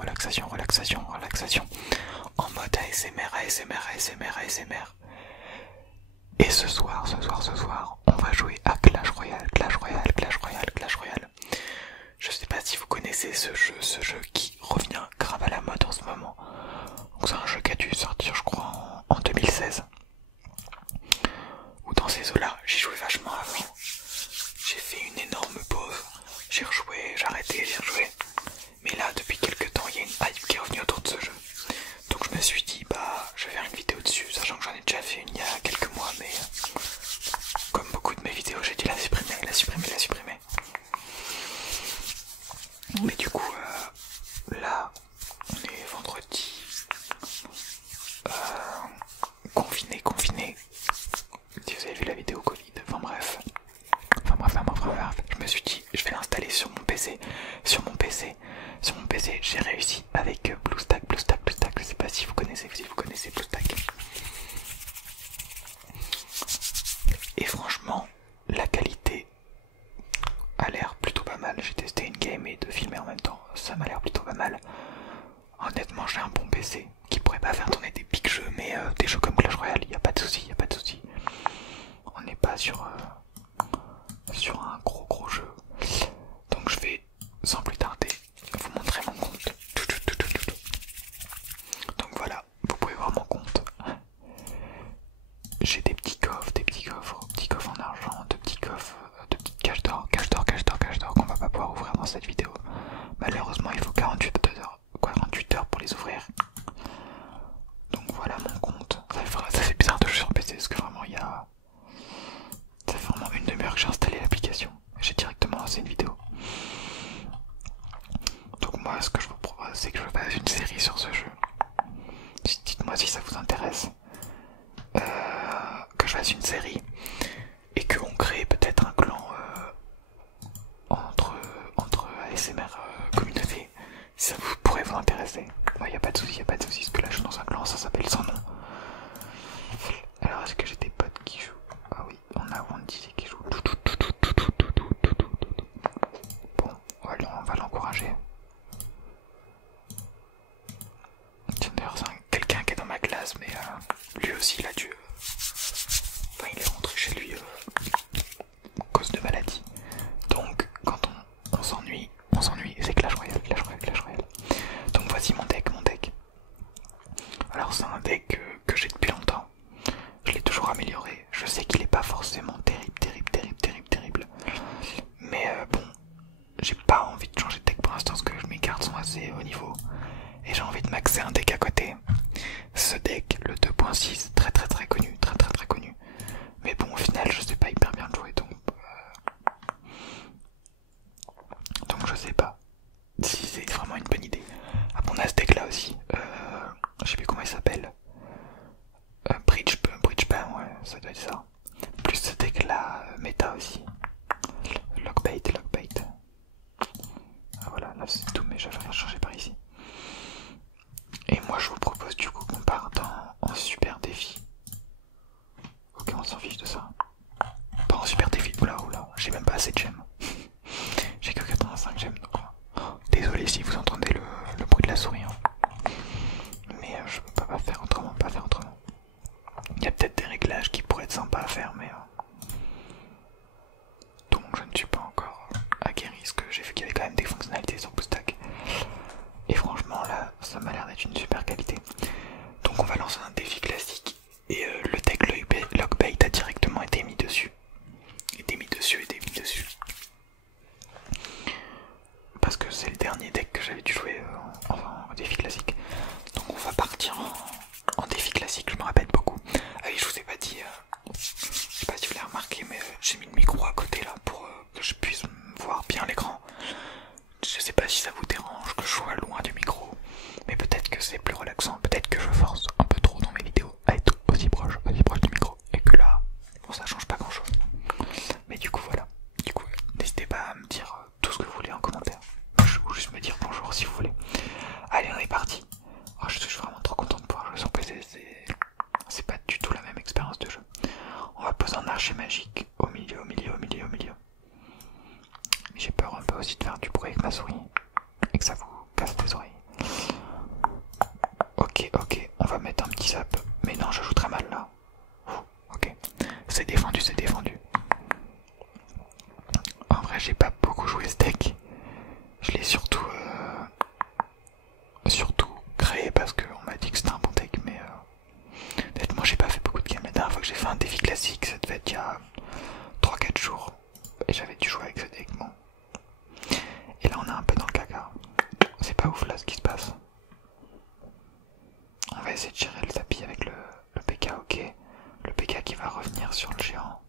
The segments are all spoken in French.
relaxation, relaxation, relaxation, en mode ASMR, ASMR, ASMR, ASMR. Et ce soir, on va jouer à Clash Royale, Clash Royale, Clash Royale, Clash Royale. Je sais pas si vous connaissez ce jeu qui revient grave à la mode en ce moment. Donc c'est un jeu qui a dû sortir je crois en 2016. Ou dans ces eaux-là, j'y jouais vachement avant. J'ai fait une énorme pause. J'ai rejoué, j'ai arrêté, j'ai rejoué. Mais là, depuis quelques temps, il y a une hype qui est revenue autour de ce jeu. Donc je me suis dit, bah, je vais faire une vidéo dessus, sachant que j'en ai déjà fait une il y a quelques mois, mais comme beaucoup de mes vidéos, j'ai dû la supprimer, la supprimer, la supprimer. Mais du coup, là, on est vendredi, confiné. Si vous avez vu la vidéo Covid, enfin bref, je me suis dit, je vais l'installer sur mon PC. Sur mon PC, j'ai réussi avec BlueStack. Je sais pas si vous connaissez BlueStack. Et franchement, la qualité a l'air plutôt pas mal. J'ai testé une game et deux filmer en même temps, ça m'a l'air plutôt pas mal. Honnêtement, j'ai un bon PC qui pourrait pas faire tourner des pics jeux, mais des jeux comme Clash Royale, y a pas de souci. On n'est pas sur un gros jeu. Donc je vais sans plus tarder vous montrer mon compte. Donc voilà, vous pouvez voir mon compte. J'ai des petits coffres en argent, de petites caches d'or qu'on va pas pouvoir ouvrir dans cette vidéo. Malheureusement, il faut 48 heures pour les ouvrir. Donc voilà mon compte. Ça fait bizarre de jouer sur PC parce que vraiment ça fait vraiment une demi-heure que j'ai installé l'application. J'ai directement lancé une vidéo. Donc moi, ce que je vous propose, c'est que je fasse une série sur ce jeu. Dites-moi si ça vous intéresse. Que je fasse une série et qu'on crée peut-être un clan entre ASMR communauté. Si ça pourrait vous intéresser. Moi, y a pas de souci, parce que là je suis dans un clan, ça s'appelle Sans Nom. Alors est-ce que j'ai des potes qui jouent? Ah oui, on a Wandy qui joue. Bon, on va l'encourager. Tiens, d'ailleurs, c'est quelqu'un qui est dans ma classe, mais lui aussi il a dû. Enfin, il est rentré chez lui à cause de maladie. Donc, quand on s'ennuie, c'est Clash Royale. Donc, voici mon deck. Alors, c'est un deck que j'ai depuis longtemps. Je l'ai toujours amélioré. Je sais qu'il est pas forcément terrible. Mais bon, j'ai pas envie de changer de deck pour l'instant parce que mes cartes sont assez haut niveau. Et j'ai envie de maxer un deck à côté. Ce deck, le 2.6, très connu. Mais bon, au final, je sais pas hyper bien le jouer, donc je sais pas si c'est vraiment une bonne idée. Ah bon, on a ce deck là aussi, je sais plus comment il s'appelle. Bridge Bam, ouais, ça doit être ça. Plus ce deck là, méta aussi. Lockbait. Ah voilà, là c'est tout, mais j'avais rien changé par ici. Et moi je vous propose du coup qu'on parte en super défi. Ok, on s'en fiche de ça. Pas en super défi, oula, j'ai même pas assez de gemmes. J'ai que 85 gemmes, donc désolé si vous entendez le bruit de la souris. Mais je peux pas faire autrement, Il y a peut-être des réglages qui pourraient être sympas à faire, mais donc je ne suis pas encore aguerri, parce que j'ai vu qu'il y avait quand même des fonctionnalités sur BlueStack. Et franchement là, ça m'a l'air d'être une super qualité. Donc on va lancer un défi classique. Et le deck Lockbait a directement été mis dessus. Parce que c'est le dernier deck que j'avais dû jouer en défi classique. Donc on va partir en défi classique, je me rappelle beaucoup. Ah oui, je vous ai pas dit, je sais pas si vous l'avez remarqué, mais j'ai mis le micro à côté là pour que je puisse voir bien l'écran. Je sais pas si ça vous dérange que je sois loin du micro, mais peut-être que c'est plus relaxant, peut-être que je force un peu trop dans mes vidéos à être aussi proche du micro, et que là, bon, ça change pas grand chose. Mais du coup voilà, n'hésitez pas à me dire tout ce que vous voulez en commentaire, ou juste me dire bonjour si vous voulez. Allez, on est parti. Oh, je suis vraiment trop content de pouvoir jouer sur PC, c'est pas du tout la même expérience de jeu. On va poser un archer magique au milieu. Mais j'ai peur un peu aussi de faire du bruit avec ma souris et que ça vous casse les oreilles. sap. Mais non, je joue très mal là. Ok. C'est défendu, c'est défendu. En vrai, j'ai pas beaucoup joué ce deck. Je l'ai surtout créé parce qu'on m'a dit que c'était un bon deck, mais honnêtement, j'ai pas fait beaucoup de games. La dernière fois que j'ai fait un défi classique, ça devait être il y a 3-4 jours. Et j'avais dû jouer avec ce deck, bon. Et là, on est un peu dans le caca. C'est pas ouf là ce qui se passe. On va essayer de gérer le tapis avec le PK, ok. Le PK qui va revenir sur le géant.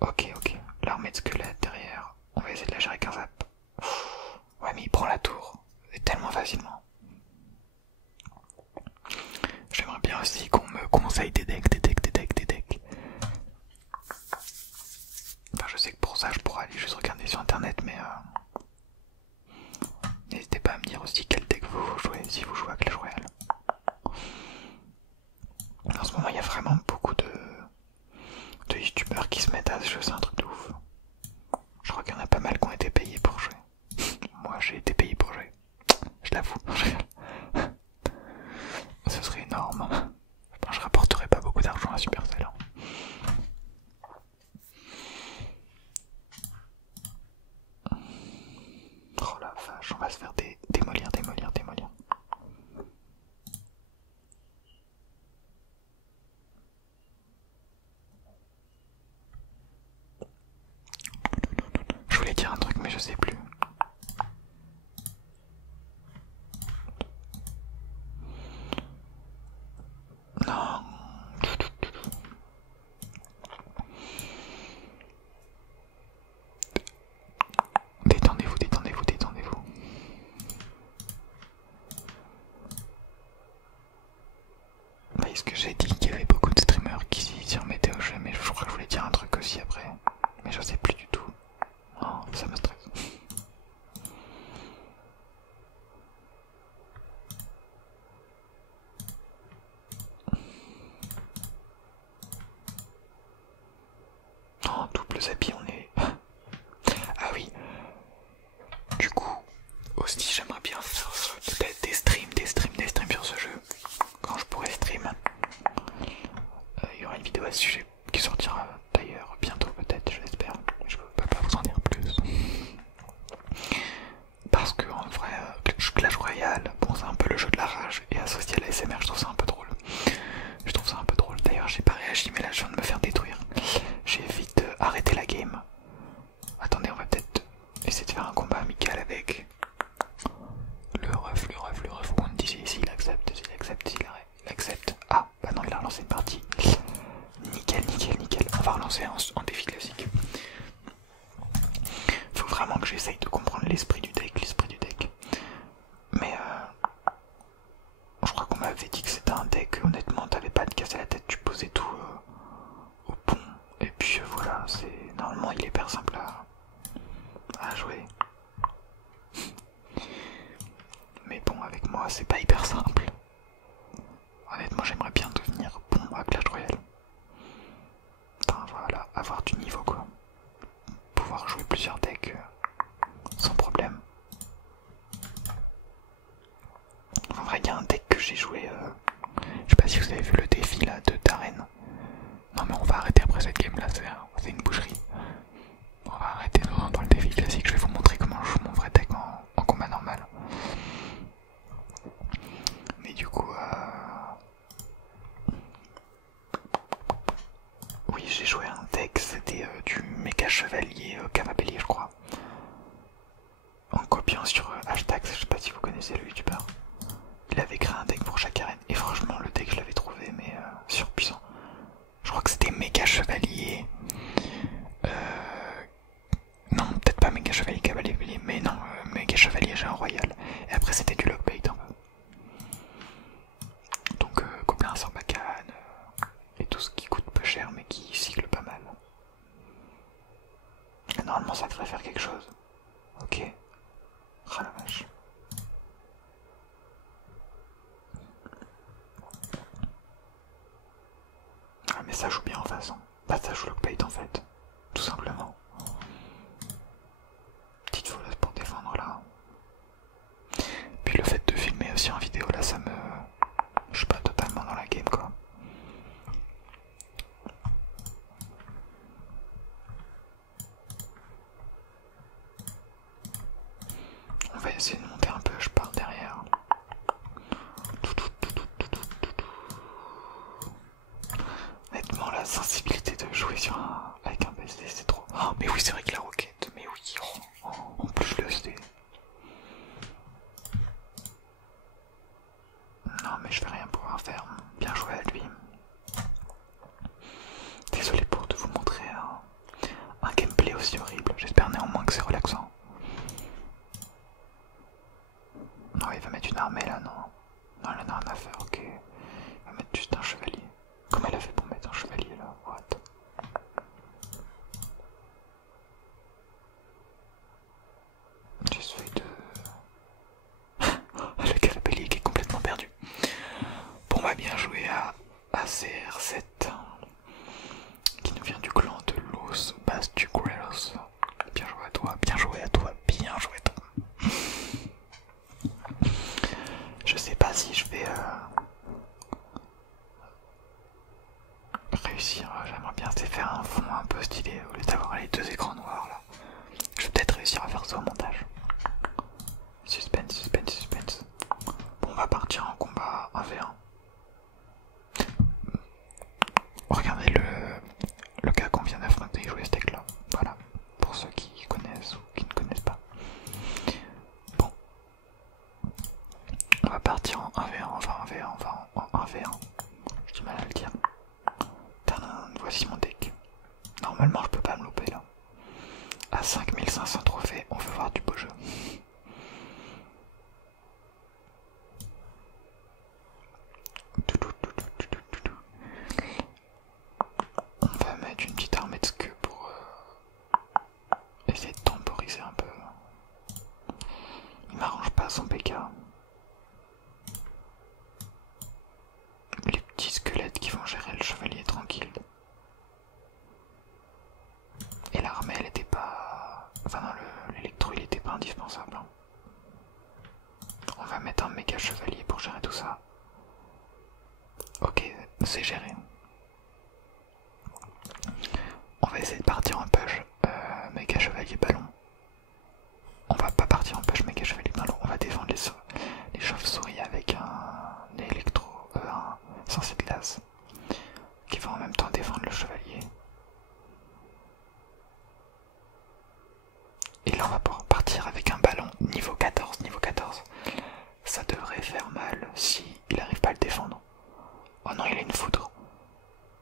Ok, ok. L'armée de squelettes derrière. On va essayer de la gérer avec un zap. Ouais, mais il prend la tour. Et tellement facilement. J'aimerais bien aussi qu'on me conseille des decks. Enfin, je sais que pour ça, je pourrais aller juste regarder sur internet, mais n'hésitez pas à me dire aussi quel deck vous jouez, si vous jouez à Clash Royale. En ce moment, il y a vraiment beaucoup de youtubeurs qui se mettent à ce jeu, c'est un truc de ouf. Je crois qu'il y en a pas mal qui ont été payés pour jouer. Moi, j'ai été payé pour jouer. Je l'avoue. Ce serait énorme. Je rapporterais pas beaucoup d'argent à Supercell. Oh la vache, on va se faire démolir. Je voulais dire un truc mais je sais plus. Non. Détendez-vous. Est-ce que j'ai dit qu'il y avait beaucoup de streamers qui s'y remettaient au jeu, mais je crois que je voulais dire un truc aussi après. Mais je sais plus du tout. Oh, ça me stresse. Oh, double zappi, on est... Ah oui. Du coup, aussi j'aimerais bien faire peut-être des streams sur ce jeu. Quand je pourrai stream. Il y aura une vidéo à ce sujet qui sortira d'ailleurs bientôt peut-être, je l'espère. Je peux pas vous en dire plus. Parce que en vrai, Clash Royale, bon c'est un peu le jeu de la rage et associé à la SMR, je trouve ça un peu drôle. D'ailleurs j'ai pas réagi mais là je viens de me faire détruire. J'ai vite arrêté la game. Attendez, on va peut-être essayer de faire un combat amical avec le ref. On dit s'il accepte, il accepte. Ah, bah non, il a relancé une partie. Nickel. On va relancer en défi classique. Faut vraiment que j'essaye de comprendre l'esprit du deck. Mais je crois qu'on m'avait dit que c'était un deck, honnêtement, t'avais pas à te casser la tête, tu posais tout au pont. Et puis voilà, normalement il est hyper simple à jouer. Mais bon, avec moi c'est pas hyper simple. Honnêtement, j'aimerais bien devenir bon à Clash Royale. Enfin voilà, avoir du niveau quoi. Pouvoir jouer plusieurs decks sans problème. En vrai, il y a un deck que j'ai joué, je sais pas si vous avez vu le défi là de Darren. Non mais on va arrêter après cette game là, c'est une boucherie. On va arrêter dans le défi classique, je vais vous montrer comment je joue mon vrai deck en combat normal. Mais du coup, oui, j'ai joué un deck, c'était du méga chevalier Cavabellier je crois. En copiant sur hashtag, je sais pas si vous connaissez le youtubeur. Il avait créé un deck pour chaque arène et franchement le deck je l'avais trouvé mais surpuissant. Je crois que c'était méga chevalier. Non, peut-être pas méga chevalier cavalier, mais non, méga chevalier géant royal. Et après c'était du lockbait un peu. Donc gobelin sarbacane et tout ce qui coûte peu cher mais qui cycle pas mal. Et normalement ça devrait faire quelque chose. Ok. Ah la vache. Ah mais ça joue bien en façon. Bah ça joue lockbait en fait. Tout simplement. Petite folasse pour défendre là. Puis le fait de filmer aussi en vidéo là ça me... Je suis pas totalement dans la bien, mais je vais rien pouvoir faire. Bien joué à lui. Désolé pour de vous montrer un gameplay aussi horrible. J'espère néanmoins que c'est relaxant. Non, il va mettre une armée là, non. Non, il en a rien à faire, ok. Il va mettre juste un chevalier. Comment elle a fait pour mettre un chevalier là? What? J'essaie de... Le carabellier qui est complètement perdu. Bon, bah bien joué à ACR7 qui nous vient du clan de Los Bastuguelos. Bien joué à toi, bien joué à toi, bien joué à toi. Je sais pas si je vais réussir, j'aimerais bien faire un fond un peu stylé au lieu d'avoir les deux écrans noirs là. Je vais peut-être réussir à faire ça au montage. Suspense, suspense, suspense. Bon, on va partir en combat 1v1. Regardez le gars qu'on vient d'affronter, il jouait ce deck là. Voilà, pour ceux qui connaissent ou qui ne connaissent pas. Bon, on va partir en 1v1, enfin 1v1, enfin en 1v1. J'ai du mal à le dire. Voici mon deck. Normalement je peux pas me louper là. À 5500 trophées, on veut voir du beau jeu. On va mettre une petite armée de skeux pour essayer de temporiser un peu. Il m'arrange pas son PK. Les petits squelettes qui vont gérer le chevalier tranquille. Et l'armée elle était pas... Enfin non, l'électro il était pas indispensable. On va mettre un méga chevalier pour gérer tout ça. Ok, c'est géré. On va essayer de partir en push méga chevalier ballon. On va pas partir en push méga chevalier ballon, on va défendre les chauves-souris avec un électro, un sensei de glace qui va en même temps défendre le chevalier. Et là on va pouvoir partir avec un ballon niveau 14, niveau 14. Ça devrait faire mal si il arrive pas à le défendre. Oh non, il a une foudre.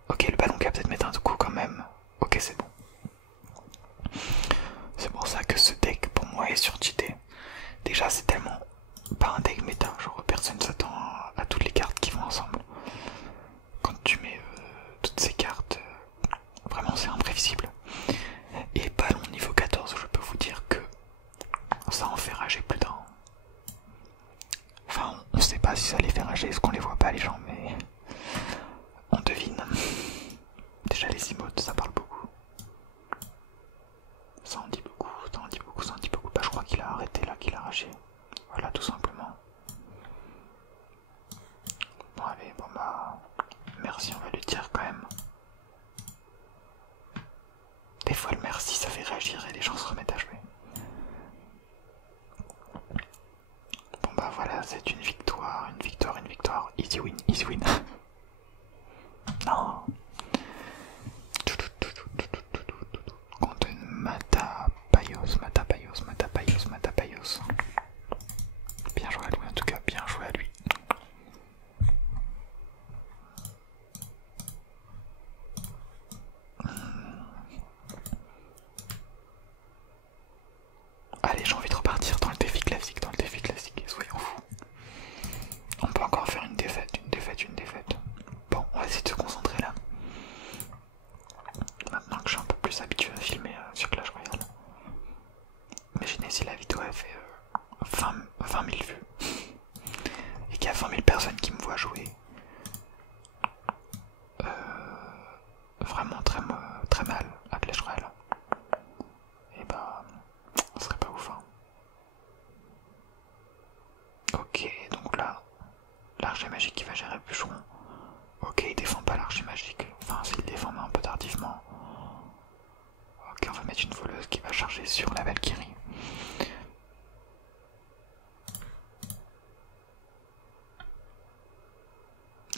Ok, le ballon qui va peut-être mettre un coup quand même. Ok, c'est bon. C'est pour ça que ce deck pour moi est surcheaté. Déjà c'est tellement pas un deck méta, genre personne s'attend à toutes les cartes qui vont ensemble. Quand tu mets toutes ces cartes, vraiment c'est imprévisible. Et ballon niveau 14, je peux vous dire que ça en fait rager plus d'un. Enfin, on sait pas si ça les fait rager, parce qu'on les voit pas les gens, mais on devine. Déjà les emotes, ça parle beaucoup. Ça en dit beaucoup, ça en dit beaucoup, ça en dit beaucoup. Bah je crois qu'il a arrêté là, qu'il a ragé. Voilà, tout simplement. Bon allez, bon bah... Merci, on va lui dire quand même. Des fois le merci ça fait réagir et les gens se remettent à jouer. Bon bah voilà, c'est une victoire, une victoire, une victoire. Easy win, easy win. Non. Contre une Matapayos, Matapayos, Matapayos, Matapayos. Bien joué à lui en tout cas, bien joué à lui. Allez, j'ai envie de repartir dans le défi classique, soyons fous. On peut encore faire une défaite, une défaite, une défaite. Bon, on va essayer de se concentrer là. Maintenant que je suis un peu plus habitué à filmer sur Clash Royale. Imaginez si la vidéo a fait 20 000 vues. Et qu'il y a 20 000 personnes qui me voient jouer. Vraiment très mal à Clash Royale. Et bah, ce serait pas ouf hein. Ok, donc là, l'archer magique qui va gérer le bûcheron. Ok, il défend pas l'archer magique. Enfin, s'il défend, mais un peu tardivement. Ok, on va mettre une voleuse qui va charger sur la Valkyrie.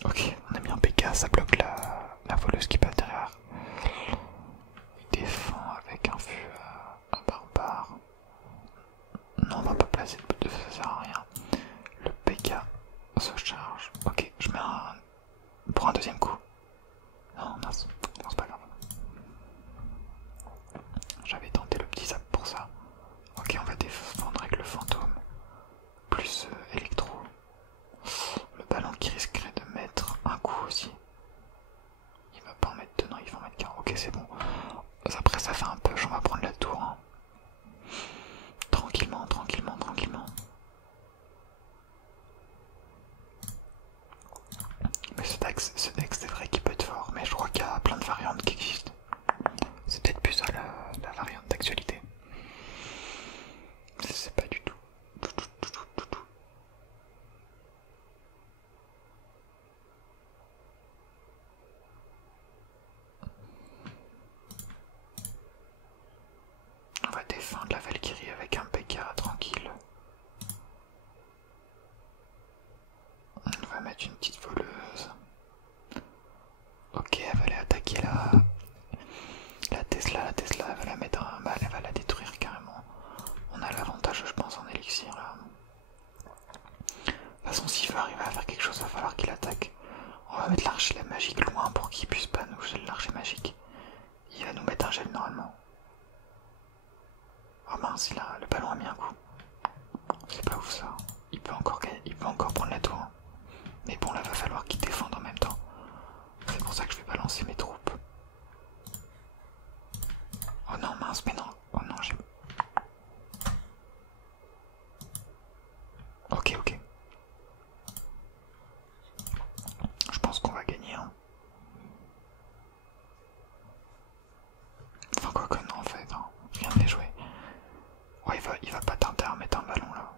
Ok, on a mis un PK, ça bloque la voleuse qui passe derrière. Il défend avec un fût à barbare. Non, on va pas placer de ça sert à rien. Le PK se charge. Ok, je mets un... pour un deuxième coup. Non, mince, non, c'est pas grave. J'avais tenté le petit zap pour ça. Ok, on va défendre avec le fantôme. Plus électro. Le ballon qui risquerait de mettre un coup aussi. Il va pas en mettre deux, non, il va en mettre qu'un. Ok, c'est bon. Après, ça fait un push, on va prendre la tour. Hein. Tranquillement, tranquillement, tranquillement. Mais ce deck c'est vrai qu'il peut être fort, mais je crois qu'il y a plein de variantes qui existent. C'est peut-être plus ça la variante d'actualité. Je sais pas du tout. On va défendre la Valkyrie avec un PK tranquille. On va mettre une petite voleuse. Ok, elle va aller attaquer la Tesla, elle va la mettre un mal, elle va la détruire carrément. On a l'avantage, je pense, en élixir là. De toute façon, s'il veut arriver à faire quelque chose, il va falloir qu'il attaque. On va mettre l'archer magique loin pour qu'il puisse pas nous gel l'archer magique. Il va nous mettre un gel normalement. Oh mince, le ballon a mis un coup. C'est pas ouf ça. Il peut encore prendre la tour. Hein. Mais bon, là va falloir qu'il défende en même temps. C'est pour ça que je vais balancer mes troupes. Oh non, mince, mais non. Oh non, j'ai... Ok, ok. Je pense qu'on va gagner. Hein. Enfin, quoi que non, en fait. Hein. Je viens de les jouer. Ouais, il va pas tenter à mettre un ballon là.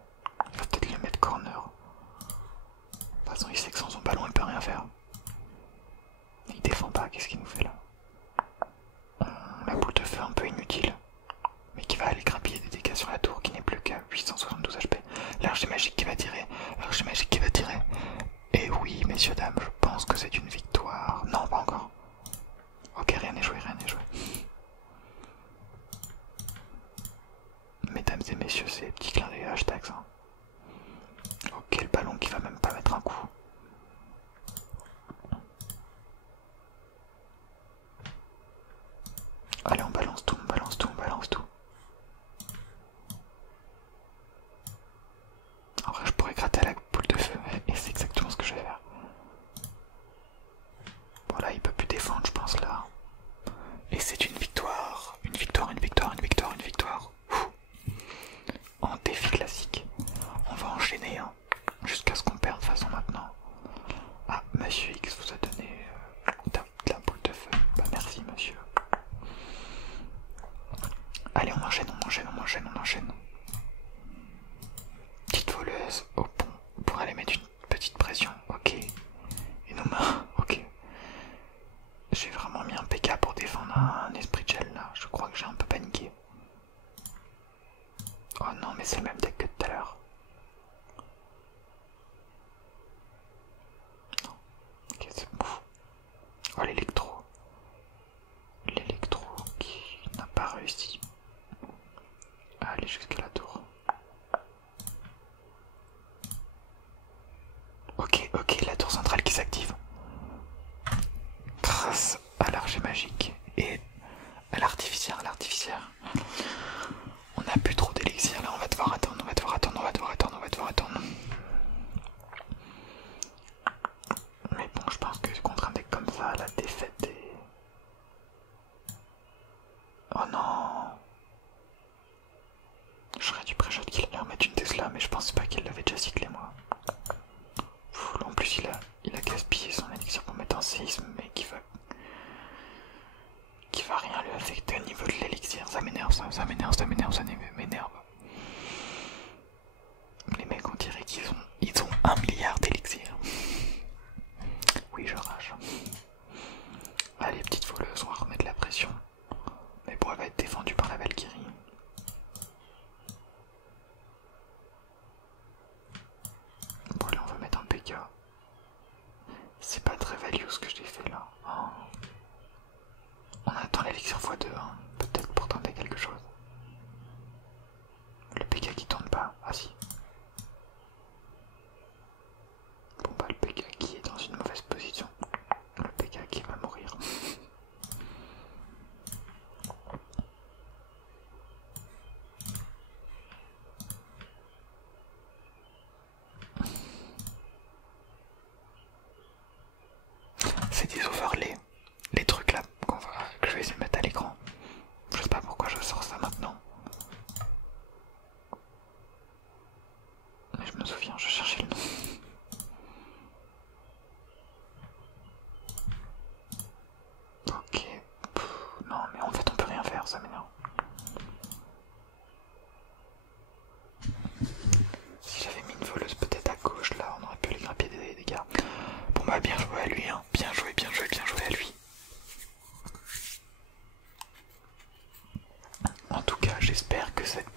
Il va peut-être le mettre corner. De toute façon, il sait que sans son ballon, il peut rien faire. Il défend pas, qu'est-ce qu'il nous fait là? La boule de feu un peu inutile. Mais qui va aller grappiller des dégâts sur la tour qui n'est plus qu'à 872 HP. L'archer magique qui va tirer. L'archer magique qui va tirer. Et oui, messieurs, dames, je pense que c'est une victoire. Non, pas encore. Ok, rien n'est joué, rien n'est joué. Mesdames et messieurs, c'est petit clin d'œil hashtags. Hein. Ok, le ballon qui va même pas mettre un coup. Allez, on balance tout, on balance tout, on balance tout. En vrai, je pourrais gratter à la boule de feu, et c'est exactement ce que je vais faire. Bon, là, il peut plus défendre, je pense, là. Et c'est une victoire. Une victoire, une victoire, une victoire, une victoire. Ouh. En défi classique. On va enchaîner, hein, jusqu'à ce qu'on perde de façon maintenant. Ah, Monsieur X vous a donné la boule de feu. Bah, merci, monsieur. Allez, on enchaîne, on enchaîne, on enchaîne, on enchaîne. Petite voleuse au pont pour aller mettre une petite pression. Ok. Et nos mains. Ok. J'ai vraiment mis un PK pour défendre un esprit de gel là. Je crois que j'ai un peu paniqué. Oh non, mais c'est le même deck que tout à l'heure. Non. Ok, c'est bon. Oh, l'électro. L'électro qui n'a pas réussi à aller jusqu'à la tour. Ok, ok, la tour centrale qui s'active. Grâce à l'archer magique et à l'artificière, On n'a plus trop d'élixir là, on va devoir attendre, on va devoir attendre, on va devoir attendre, on va devoir attendre. Mais bon, je pense que contre un deck comme ça, la défaite est... Oh non! J'aurais dû préshot qu'il allait remettre une Tesla, mais je pense pas qu'il l'avait déjà cyclé moi. En plus il a gaspillé son élixir pour mettre un séisme, mais qui va rien lui affecter au niveau de l'élixir. Ça m'énerve, ça m'énerve, ça m'énerve. Les mecs on dirait qu'ils ont 1 milliard d'élixirs. Oui, je rage. Allez, petite voleuse, on va remettre la pression. Mais bon, elle va être défendue par la Valkyrie. Bon, là on va mettre un PK. C'est pas très value ce que j'ai fait là. Oh. On attend l'élixir x2, hein. Peut-être pour tenter quelque chose. Le PK qui tourne pas. Ah si. Bon bah le PK Ouais, bien joué à lui, hein. Bien joué, bien joué, bien joué à lui. En tout cas, j'espère que cette